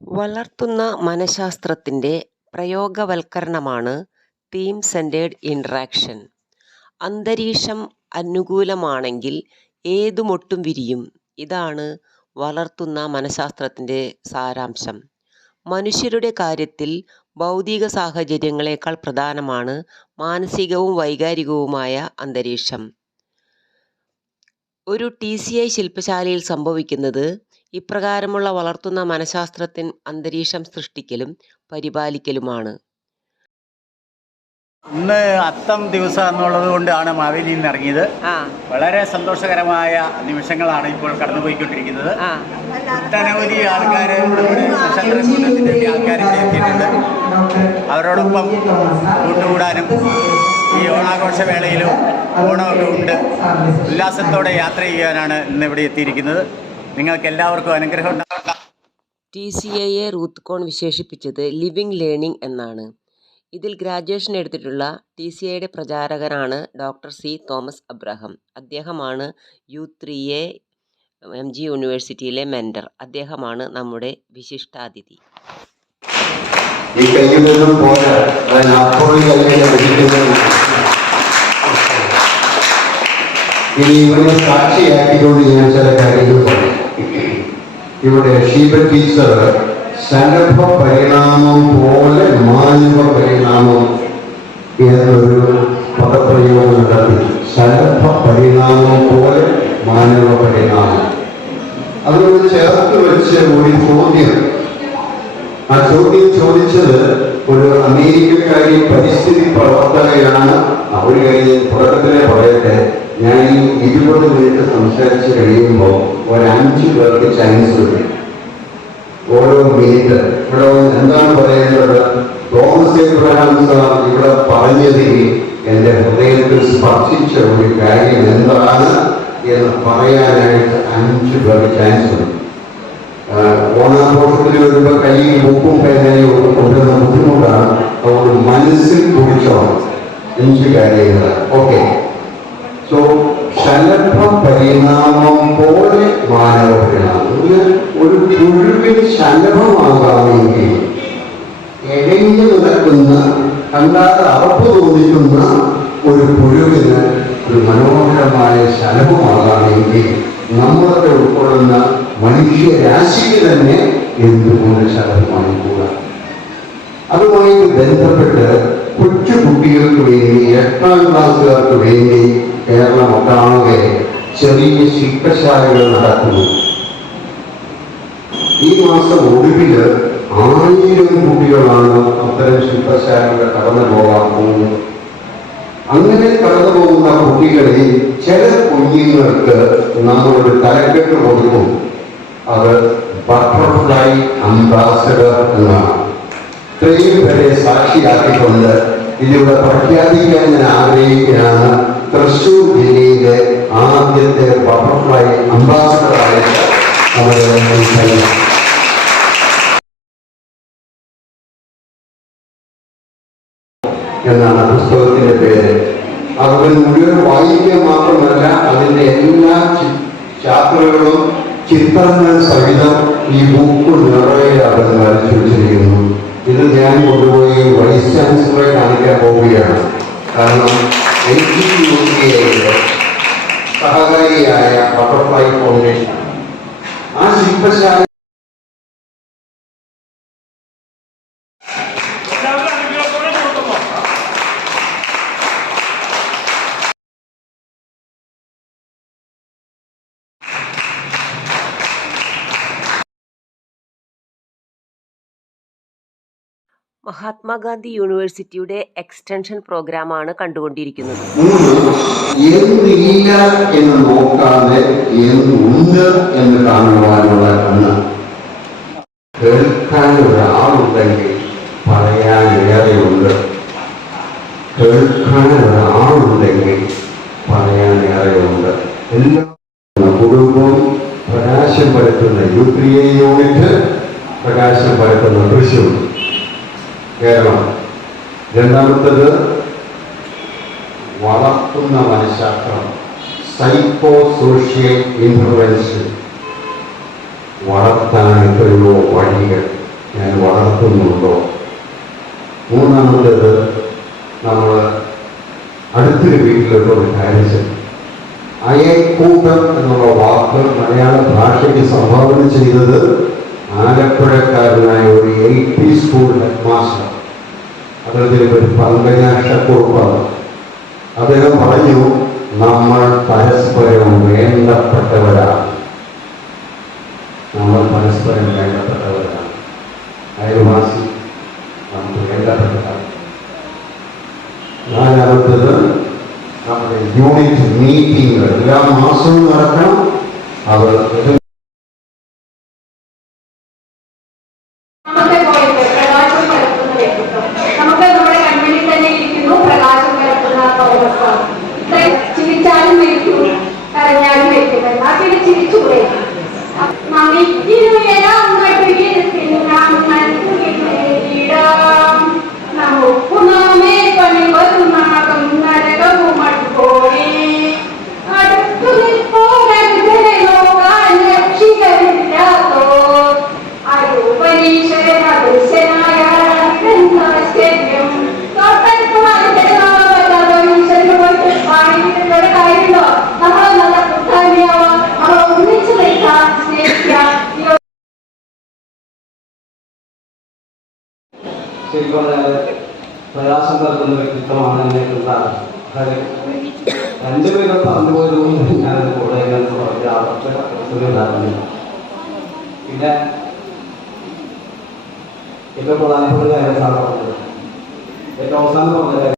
വളർത്തുന്ന മനഃശാസ്ത്രത്തിന്റെ പ്രയോഗവൽക്കരണമാണ് തീം സെന്റേഡ് ഇൻട്രാക്ഷൻ അന്തരീക്ഷം അനുകൂലമാണെങ്കിൽ ഏതു മൊട്ടും വിരിയും. ഇതാണ് വളർത്തുന്ന മനഃശാസ്ത്രത്തിന്റെ സാരാംശം. മനുഷ്യരുടെ കാര്യത്തിൽ ഭൗതിക സാഹചര്യങ്ങളെക്കാൾ പ്രധാനമാണ് മാനസികവും വൈകാരികവുമായ അന്തരീക്ഷം. ഒരു ടി. സി. ഐ. ശില്പശാലയിൽ സംഭവിക്കുന്നത് ഇപ്രകാരമുള്ള വളർത്തുന്ന മനഃശാസ്ത്രത്തിൻ അന്തരീക്ഷം സൃഷ്ടിക്കലും പരിപാലിക്കലുമാണ്. ഇന്ന് അത്തം ദിവസം എന്നുള്ളത് കൊണ്ടാണ് മാവേലിയിൽ നിന്ന് ഇറങ്ങിയത്. വളരെ സന്തോഷകരമായ നിമിഷങ്ങളാണ് ഇപ്പോൾ കടന്നുപോയിക്കൊണ്ടിരിക്കുന്നത്. ഒട്ടനവധി ആൾക്കാർ നമ്മുടെ നക്ഷത്രകൂട്ടത്തിന്റെ ആൾക്കാർ ഇവിടെ എത്തിയിട്ടുണ്ട്. അവരോടൊപ്പം കൂട്ടുകൂടാനും ഈ ഓണാഘോഷ വേളയിലും ഓണമൊക്കെ ഉണ്ട്. ഉല്ലാസത്തോടെ യാത്ര ചെയ്യാനാണ് ഇന്ന് ഇവിടെ എത്തിയിരിക്കുന്നത്. നിങ്ങൾക്ക് എല്ലാവർക്കും അനുഗ്രഹം ടി. സി. എയെ റൂത്ത് കോൺ വിശേഷിപ്പിച്ചത് ലിവിംഗ് ലേണിംഗ് എന്നാണ്. ഇതിൽ ഗ്രാജുവേഷൻ എടുത്തിട്ടുള്ള ടി. സി. ഐയുടെ പ്രചാരകനാണ് ഡോക്ടർ സി. തോമസ് അബ്രഹാം. അദ്ദേഹമാണ് U three A M. G university mentor അദ്ദേഹമാണ് നമ്മുടെ വിശിഷ്ടാതിഥി. ഈ കയ്യിൽ നിന്നും ഇനി ഇവിടെ സാക്ഷിയാക്കിക്കൊണ്ട് ഞാൻ ചില കാര്യങ്ങൾ പറയാം ഇവിടെ ഷീബ ടീച്ചർ ശലഭ പരിണാമം പോലെ മാനവ പരിണാമം എന്നൊരു പദപ്രയോഗം നടത്തി. ശലഭ പരിണാമം പോലെ മാനവ പരിണാമം. അതിനോട് ചേർത്ത് വെച്ച് ഒരു ചോദ്യം. ആ ചോദ്യം ചോദിച്ചത് ഒരു അമേരിക്കക്കാരി പരിസ്ഥിതി പ്രവർത്തകയാണ്. അവർ കഴിഞ്ഞ് തുടക്കത്തിലെ പറയട്ടെ. ഞാൻ ഈ ഇരുപത് മിനിറ്റ് സംസാരിച്ച് കഴിയുമ്പോൾ ഒരു അഞ്ച് പേർക്ക് ചാൻസ് കിട്ടും ഓരോ മിനിറ്റ്. ഇവിടെ എന്താണ് പറയുന്നത് തോമസ് എബ്രഹാം സാർ ഇവിടെ പറഞ്ഞതിൽ എന്റെ ഹൃദയത്തിൽ സ്പർശിച്ച ഒരു കാര്യം എന്താണ് എന്ന് പറയാനായിട്ട് അഞ്ച് പേർക്ക് ചാൻസ് ഉണ്ട് ഓണാഘോഷത്തിൽ വരുമ്പോൾ കയ്യിൽ ബുക്കും പേനയും കൊണ്ടുവരുന്ന ബുദ്ധിമുട്ടാണ്. അതുകൊണ്ട് മനസ്സിൽ കുറിച്ചോണം അഞ്ച് കാര്യങ്ങൾ ഓക്കെ. ശലഭ പരിണാമം പോലെ മാനവ പരിണാമം ഇത് ഒരു പുഴുവിന് ശലഭമാകാമെങ്കിൽ ഇഴഞ്ഞു നടക്കുന്ന കണ്ടാൽ അറപ്പ് തോന്നിക്കുന്ന ഒരു പുഴുവിന് ഒരു മനോഹരമായ ശലഭമാകാമെങ്കിൽ നമ്മളൊക്കെ ഉൾക്കൊള്ളുന്ന മനുഷ്യരാശിക്ക് തന്നെ എന്തുപോലെ ശലഭമായി കൂടാം അതുമായി ബന്ധപ്പെട്ട് കൊച്ചു കുട്ടികൾക്ക് വേണ്ടി എട്ടാം ക്ലാസ്സുകാർക്ക് വേണ്ടി കേരളം ഒട്ടാകെ ചെറിയ ശില്പശാലകൾ നടക്കുന്നു. ഈ മാസം ഒടുവിൽ ആയിരം കുട്ടികളാണ് അത്തരം ശില്പശാലകൾ കടന്നു പോകാൻ പോകുന്നത് അങ്ങനെ കടന്നു പോകുന്ന കുട്ടികളിൽ ചില കുഞ്ഞുങ്ങൾക്ക് നമ്മൾ ഒരു തലക്കെട്ട് കൊടുക്കും. അത് ബട്ടർഫ്ലൈ അംബാസഡർ എന്നാണ്. ഇത്രയും പേരെ സാക്ഷിയാക്കിക്കൊണ്ട് ഇതിവിടെ പ്രഖ്യാപിക്കാൻ ഞാൻ ആഗ്രഹിക്കുകയാണ്. തൃശൂർ ജില്ലയിലെ ആദ്യത്തെ ബട്ടർഫ്ലൈ അംബാസഡറായിട്ട് നമ്മുടെ എന്നാണ് പുസ്തകത്തിന്റെ പേര്. അതുപോലെ മുഴുവൻ വായിക്കുക മാത്രമല്ല അതിന്റെ എല്ലാ ചാപ്റ്ററുകളും ചിത്രങ്ങൾ സഹിതം ഈ ബുക്ക് നിറയെ അവർ വരച്ചു വെച്ചിരിക്കുന്നു. ഇത് ഞാൻ കൊണ്ടുപോയി വൈസ് ചാൻസലറെ കാണിക്കാൻ പോവുകയാണ്. കാരണം എനിക്ക് സഹകാരിയായ ബട്ടർഫ്ലൈ ഫൗണ്ടേഷൻ. ആ ശില്പശാല മഹാത്മാഗാന്ധി യൂണിവേഴ്സിറ്റിയുടെ എക്സ്റ്റൻഷൻ പ്രോഗ്രാമാണ് കണ്ടുകൊണ്ടിരിക്കുന്നത്. എന്തില്ല എന്ന് നോക്കാതെ എന്തുണ്ട് എന്ന് കാണുവാനുള്ള കണ്ണ് കേൾക്കാൻ ഒരാളുണ്ടെങ്കിൽ പറയാൻ ഏറെയുണ്ട് കേൾക്കാൻ ഒരാളുണ്ടെങ്കിൽ പറയാൻ ഏറെയുണ്ട് എല്ലാ കുടുംബം പ്രകാശം പരത്തുന്ന യു ത്രീ എ യൂണിറ്റ് പ്രകാശം പരത്തുന്ന തൃശ്ശൂർ കേരളം രണ്ടാമത്തത് വളർത്തുന്ന മനഃശാസ്ത്രം സൈക്കോ സോഷ്യൽ ഇൻഫ്ലുവൻസ് വളർത്താനായിട്ടുള്ള വഴികൾ ഞാൻ വളർത്തുന്നുണ്ടോ? മൂന്നാമത്തേത് നമ്മൾ അടുത്തൊരു വീട്ടിലുള്ള ഒരു കാര്യം അയക്കൂട്ടം എന്നുള്ള വാക്ക് മലയാള ഭാഷയ്ക്ക് സംഭാവന ചെയ്തത് ആലപ്പുഴക്കാരനായ ഒരു L P school head master അദ്ദേഹത്തിന് ഒരു പങ്കജാക്ഷക്കുറിപ്പാണ് അദ്ദേഹം പറഞ്ഞു നമ്മൾ പരസ്പരം വേണ്ടപ്പെട്ടവരാണ്. നമ്മൾ പരസ്പരം വേണ്ടപ്പെട്ടവരാണ്. അയൽവാസി നമുക്ക് വേണ്ടപ്പെട്ടതാണ് നാലാമത്തത് നമ്മുടെ യൂണിറ്റ് മീറ്റിംഗ് എല്ലാ മാസവും നടക്കണം. അവർ കാര്യം രണ്ടുപേരും പറഞ്ഞു പോലും ഞാനത് കൂടെ പറഞ്ഞ. അവർക്ക് ധാരണ പിന്നെ ഏറ്റവും പ്രധാനപ്പെട്ട കാര്യം സാർ പറഞ്ഞത് ഏറ്റവും അവസാനം പറഞ്ഞ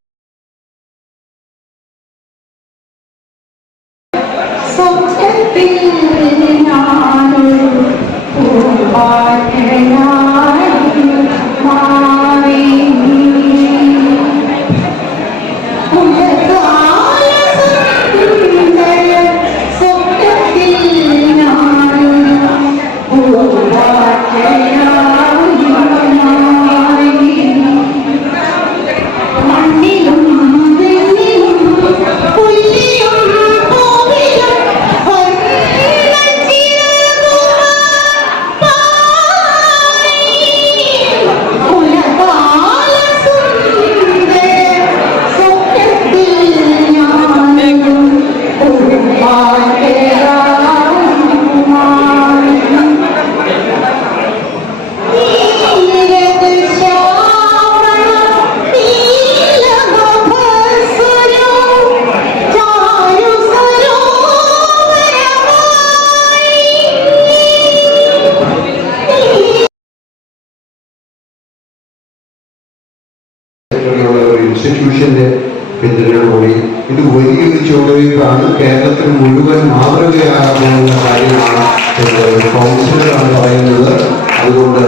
കൗൺസിലറാണ് പറയുന്നത്. അതുകൊണ്ട്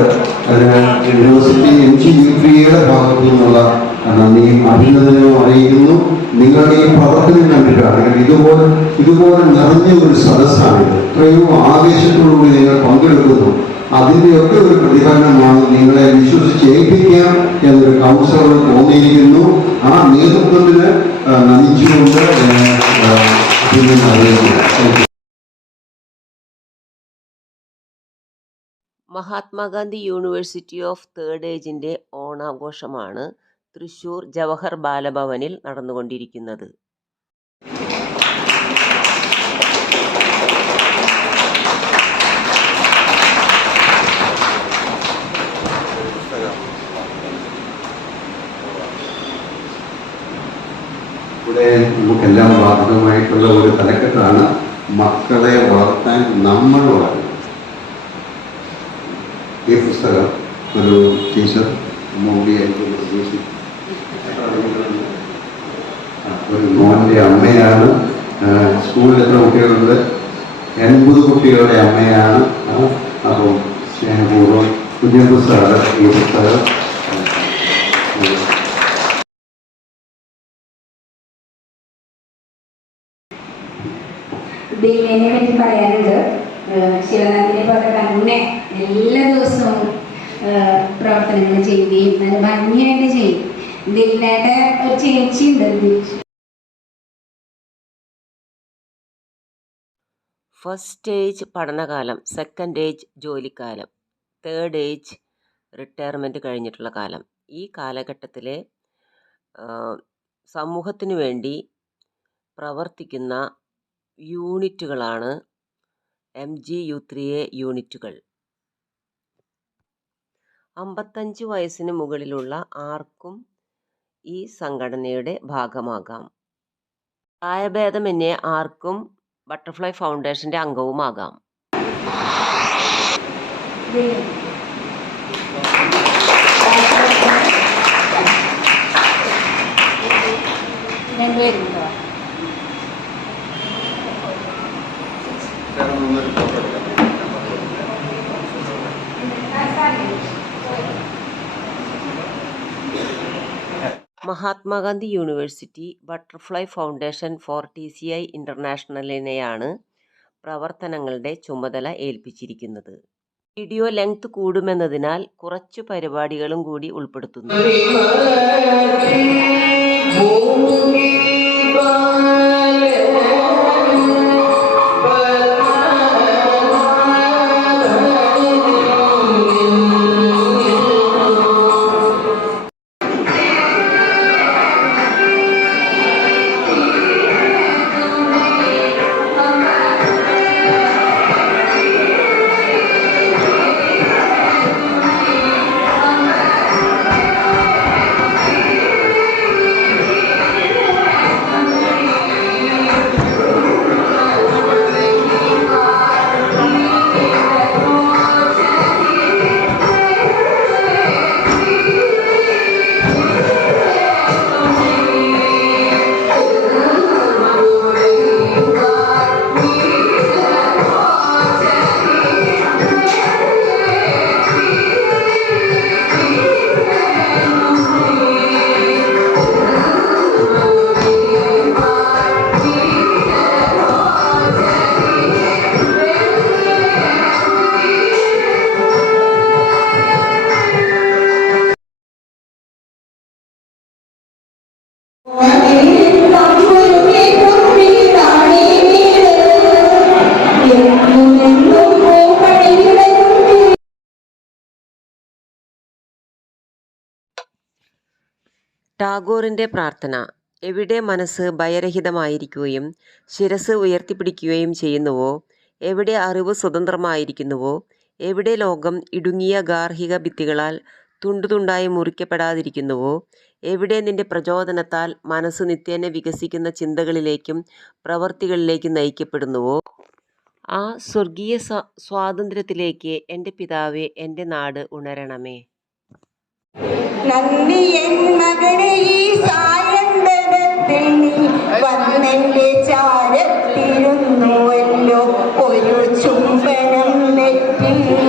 അതിന് യൂണിവേഴ്സിറ്റി എം ജി യു പിയുടെ ഭാഗത്തു നിന്നുള്ള നന്ദിയും അഭിനന്ദനവും അറിയിക്കുന്നു. നിങ്ങളുടെ ഈ പ്രവർത്തനം കണ്ടിട്ടാണെങ്കിൽ ഇതുപോലെ ഇതുപോലെ നിറഞ്ഞ ഒരു സദസ്സാണ് ഇത്രയും ആവേശത്തോടുകൂടി നിങ്ങൾ പങ്കെടുക്കുന്നു. അതിന്റെയൊക്കെ ഒരു പ്രതിഫലനമാണ് നിങ്ങളെ വിശ്വസിച്ച് ഏൽപ്പിക്കാം എന്നൊരു കൗൺസിലർ തോന്നിയിരിക്കുന്നു. ആ നേതൃത്വത്തിന് നന്ദിച്ചുകൊണ്ട് ഞാൻ ആ, മഹാത്മാഗാന്ധി യൂണിവേഴ്സിറ്റി ഓഫ് തേർഡ് ഏജിന്റെ ഓണാഘോഷമാണ് തൃശൂർ ജവഹർ ബാലഭവനിൽ നടന്നുകൊണ്ടിരിക്കുന്നത്. ഇവിടെ നമുക്കെല്ലാം ബാധകമായിട്ടുള്ള ഒരു തലക്കെട്ടാണ് മക്കളെ വളർത്താൻ നമ്മൾ വളരണം ഈ പുസ്തകം ഒരു ടീച്ചർ മൂടി ഒരു മോന്റെ അമ്മയാണ്. സ്കൂളിൽ എത്ര കുട്ടികളുണ്ട്? എൺപത് കുട്ടികളുടെ അമ്മയാണ്. അപ്പം സ്നേഹപൂർവം കുഞ്ഞു പുസ്തകം ഈ പുസ്തകം. നല്ല ഭംഗിയായിട്ട് ചെയ്യും. ദിൽനയുടെ ഒരു ചേച്ചി ഉണ്ട് ഫസ്റ്റ് ഏജ് പഠനകാലം സെക്കൻഡ് ഏജ് ജോലിക്കാലം തേർഡ് ഏജ് റിട്ടയർമെന്റ് കഴിഞ്ഞിട്ടുള്ള കാലം. ഈ കാലഘട്ടത്തിലെ സമൂഹത്തിന് വേണ്ടി പ്രവർത്തിക്കുന്ന യൂണിറ്റുകളാണ് M G U three A യൂണിറ്റുകൾ അമ്പത്തഞ്ച് വയസ്സിന് മുകളിലുള്ള ആർക്കും ഈ സംഘടനയുടെ ഭാഗമാകാം. പ്രായഭേദമന്യേ ആർക്കും ബട്ടർഫ്ലൈ ഫൗണ്ടേഷന്റെ അംഗവുമാകാം. Mahatma Gandhi university butterfly foundation for T C I ഇന്റർനാഷണലിനെയാണ് പ്രവർത്തനങ്ങളുടെ ചുമതല ഏൽപ്പിച്ചിരിക്കുന്നത്. വീഡിയോ ലെങ്ത് കൂടുമെന്നതിനാൽ കുറച്ചു പരിപാടികളും കൂടി ഉൾപ്പെടുത്തുന്നു. ടാഗോറിന്റെ പ്രാർത്ഥന. എവിടെ മനസ്സ് ഭയരഹിതമായിരിക്കുകയും ശിരസ് ഉയർത്തിപ്പിടിക്കുകയും ചെയ്യുന്നുവോ? എവിടെ അറിവ് സ്വതന്ത്രമായിരിക്കുന്നുവോ? എവിടെ ലോകം ഇടുങ്ങിയ ഗാർഹിക ഭിത്തികളാൽ തുണ്ടുതുണ്ടായി മുറിക്കപ്പെടാതിരിക്കുന്നുവോ? എവിടെ നിന്റെ പ്രചോദനത്താൽ മനസ്സ് നിത്യേന വികസിക്കുന്ന ചിന്തകളിലേക്കും പ്രവൃത്തികളിലേക്കും നയിക്കപ്പെടുന്നുവോ? ആ സ്വർഗീയ സ്വാതന്ത്ര്യത്തിലേക്ക് എന്റെ പിതാവെ എന്റെ നാട് ഉണരണമേ. ഈ നീ ചാരത്തിരുന്നുവല്ലോ ഒരു ചുംബനം നെറ്റിൽ